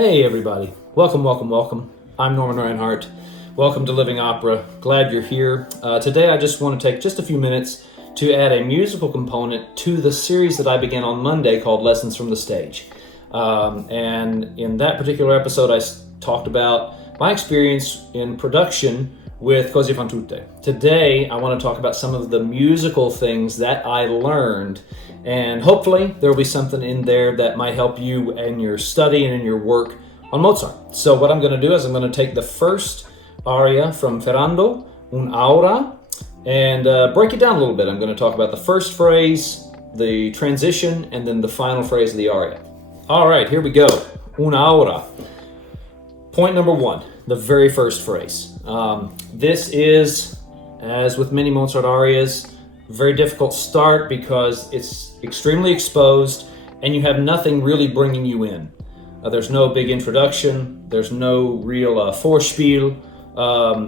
Hey everybody, welcome. I'm Norman Reinhardt. Welcome to Living Opera. Glad you're here. Today I just want to take just a few minutes to add a musical component to the series that I began on Monday called Lessons from the Stage. And in that particular episode I talked about my experience in production with Cosi fan tutte. Today I want to talk about some of the musical things that I learned, and hopefully there will be something in there that might help you in your study and in your work on Mozart. So what I'm going to do is I'm going to take the first aria from Ferrando, aura, and break it down a little bit. I'm going to talk about the first phrase, the transition, and then the final phrase of the aria. All right, here we go. Aura. Point number one, the very first phrase. This is, as with many Mozart arias, a very difficult start because it's extremely exposed and you have nothing really bringing you in. There's no big introduction, there's no real Vorspiel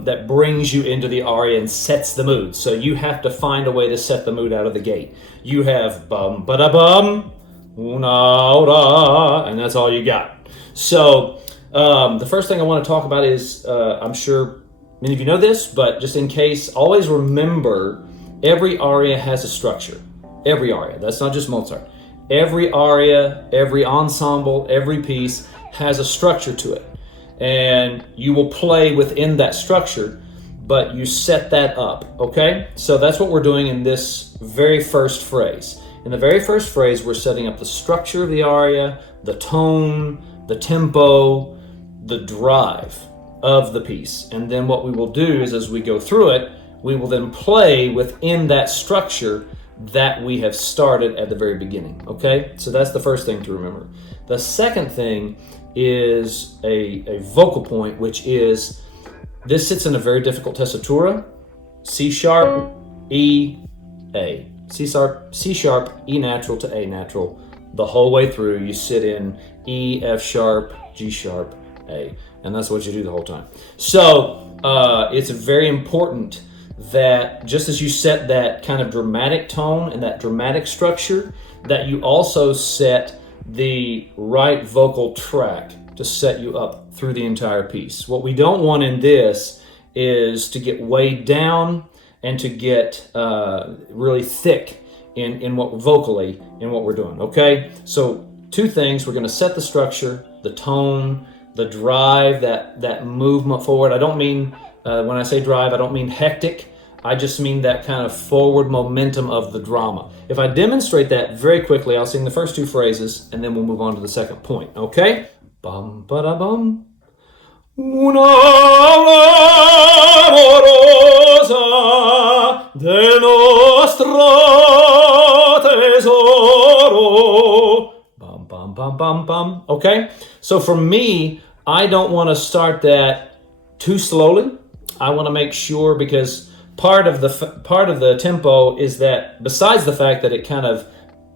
that brings you into the aria and sets the mood. So you have to find a way to set the mood out of the gate. You have bum ba da bum, aura, and that's all you got. So the first thing I want to talk about is, I'm sure many of you know this, but just in case, always remember every aria has a structure. Every aria, that's not just Mozart. Every aria, every ensemble, every piece has a structure to it. And you will play within that structure, but you set that up, okay? So that's what we're doing in this very first phrase. In the very first phrase, we're setting up the structure of the aria, the tone, the tempo, the drive of the piece. And then what we will do is as we go through it, we will then play within that structure that we have started at the very beginning, okay? So that's the first thing to remember. The second thing is a vocal point, which is, this sits in a very difficult tessitura, C sharp, E, A. C sharp, E natural to A natural. The whole way through, you sit in E, F sharp, G sharp, A. And that's what you do the whole time. So it's very important that just as you set that kind of dramatic tone and that dramatic structure, that you also set the right vocal track to set you up through the entire piece. What we don't want in this is to get weighed down and to get really thick in what vocally in what we're doing, okay? So two things, we're gonna set the structure, the tone, the drive, that movement forward. I don't mean, when I say drive, I don't mean hectic. I just mean that kind of forward momentum of the drama. If I demonstrate that very quickly, I'll sing the first two phrases and then we'll move on to the second point, okay? Bum ba da bum. Una amorosa del nostro tesoro. Bum bum bum bum bum. Okay? So for me, I don't want to start that too slowly. I want to make sure, because part of the tempo is that, besides the fact that it kind of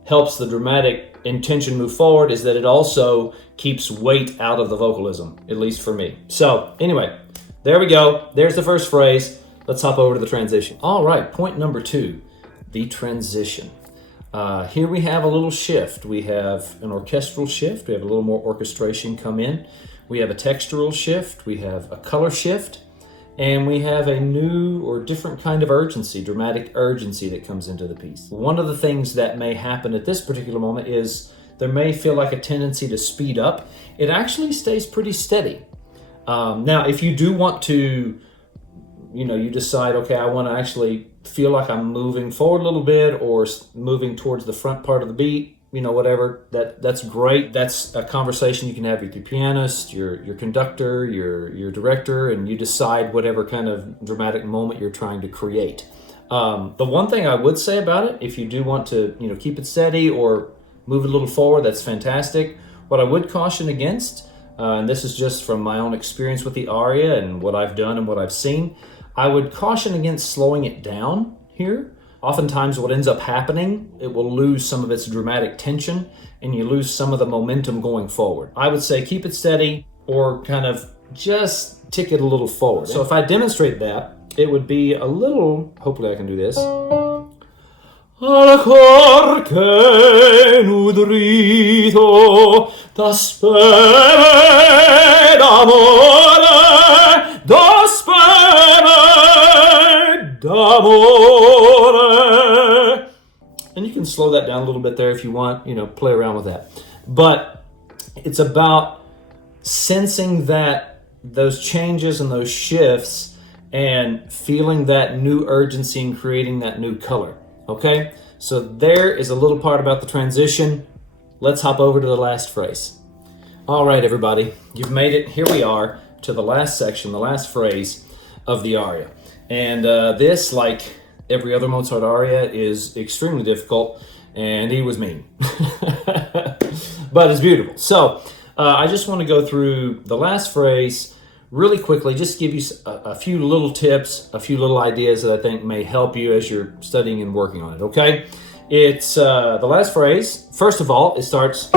helps the dramatic intention move forward, is that it also keeps weight out of the vocalism, at least for me. So anyway, there we go. There's the first phrase. Let's hop over to the transition. All right, point number two, the transition. Here we have a little shift. We have an orchestral shift. We have a little more orchestration come in. We have a textural shift. We have a color shift. And we have a new or different kind of urgency, dramatic urgency that comes into the piece. One of the things that may happen at this particular moment is there may feel like a tendency to speed up. It actually stays pretty steady. Now, if you do want to, you decide, okay, I want to actually feel like I'm moving forward a little bit or moving towards the front part of the beat, whatever, that's great. That's a conversation you can have with your pianist, your conductor, your director, and you decide whatever kind of dramatic moment you're trying to create. The one thing I would say about it, if you do want to, keep it steady or move it a little forward, that's fantastic. What I would caution against, and this is just from my own experience with the aria and what I've done and what I've seen, I would caution against slowing it down here. Oftentimes what ends up happening, it will lose some of its dramatic tension and you lose some of the momentum going forward. I would say keep it steady or kind of just tick it a little forward. So if I demonstrate that, it would be a little, hopefully I can do this. Al cor che nudrito t'aspetta that down a little bit there if you want, play around with that. But it's about sensing those changes and those shifts and feeling that new urgency and creating that new color. Okay? So there is a little part about the transition. Let's hop over to the last phrase. All right, everybody, you've made it. Here we are to the last section, the last phrase of the aria. And this, like every other Mozart aria, is extremely difficult, and he was mean. But it's beautiful. So I just want to go through the last phrase really quickly, just give you a few little tips, a few little ideas that I think may help you as you're studying and working on it, okay? It's the last phrase. First of all, it starts...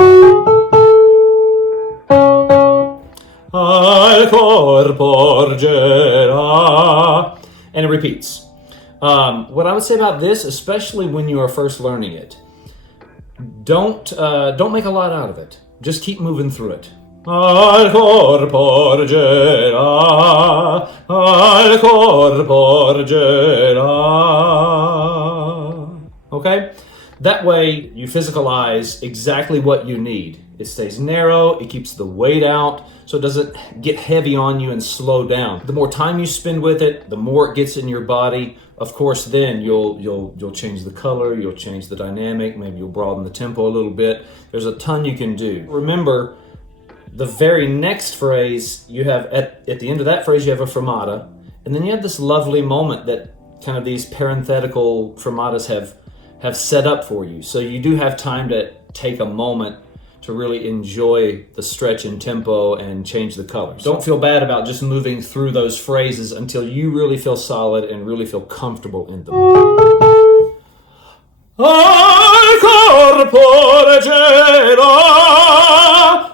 Al cor porgerà, and it repeats. What I would say about this, especially when you are first learning it, don't make a lot out of it. Just keep moving through it. Al cor porgerà, al cor porgerà. Okay? That way you physicalize exactly what you need. It stays narrow, it keeps the weight out, so it doesn't get heavy on you and slow down. The more time you spend with it, the more it gets in your body. Of course, then you'll change the color, you'll change the dynamic, maybe you'll broaden the tempo a little bit. There's a ton you can do. Remember, the very next phrase, you have at the end of that phrase, you have a fermata, and then you have this lovely moment that kind of these parenthetical fermatas have set up for you. So you do have time to take a moment to really enjoy the stretch in tempo and change the colors. Don't feel bad about just moving through those phrases until you really feel solid and really feel comfortable in them. Al cor porgerà,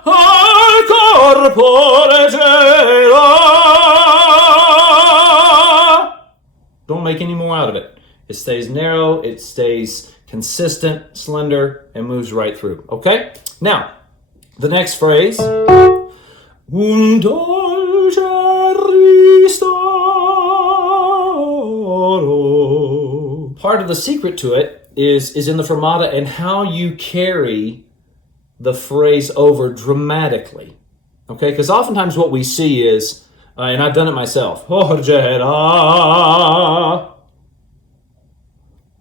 al cor porgerà. Don't make any more out of it. It stays narrow, it stays consistent, slender, and moves right through. Okay? Now, the next phrase. Un dolce ristoro. Part of the secret to it is in the fermata and how you carry the phrase over dramatically. Okay? Because oftentimes what we see is, and I've done it myself, porgerà.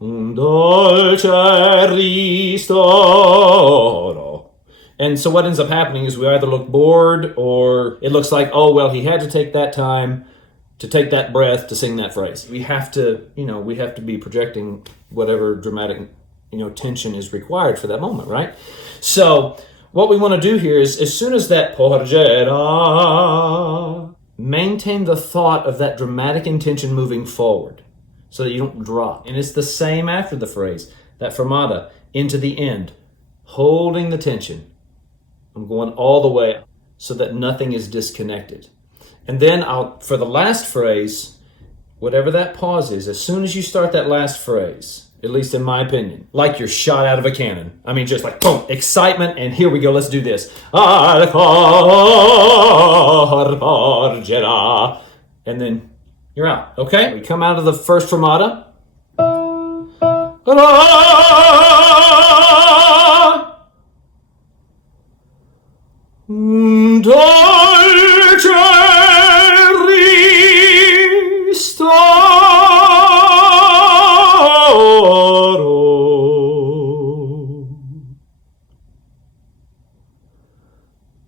Un dolce ristoro. And so what ends up happening is we either look bored or it looks like, oh, well, he had to take that time to take that breath to sing that phrase. We have to be projecting whatever dramatic, tension is required for that moment, right? So what we want to do here is as soon as that porgerà, maintain the thought of that dramatic intention moving forward, so that you don't drop. And it's the same after the phrase, that fermata, into the end, holding the tension. I'm going all the way so that nothing is disconnected. And then for the last phrase, whatever that pause is, as soon as you start that last phrase, at least in my opinion, like you're shot out of a cannon. I mean, just like, boom, excitement, and here we go, let's do this. Al cor porgerà. And then you're out, okay? We come out of the first fermata. Dolce ristoro.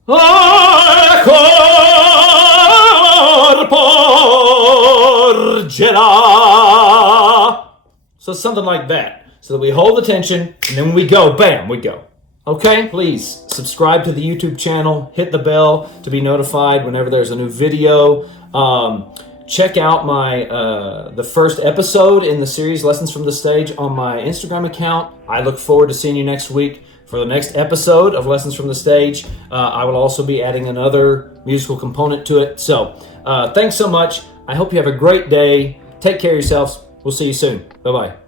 Al cor porgerà. So something like that. So that we hold the tension, and then we go, bam, we go. Okay? Please subscribe to the YouTube channel, hit the bell to be notified whenever there's a new video. Check out the first episode in the series Lessons from the Stage on my Instagram account. I look forward to seeing you next week for the next episode of Lessons from the Stage. I will also be adding another musical component to it. So thanks so much. I hope you have a great day. Take care of yourselves. We'll see you soon. Bye-bye.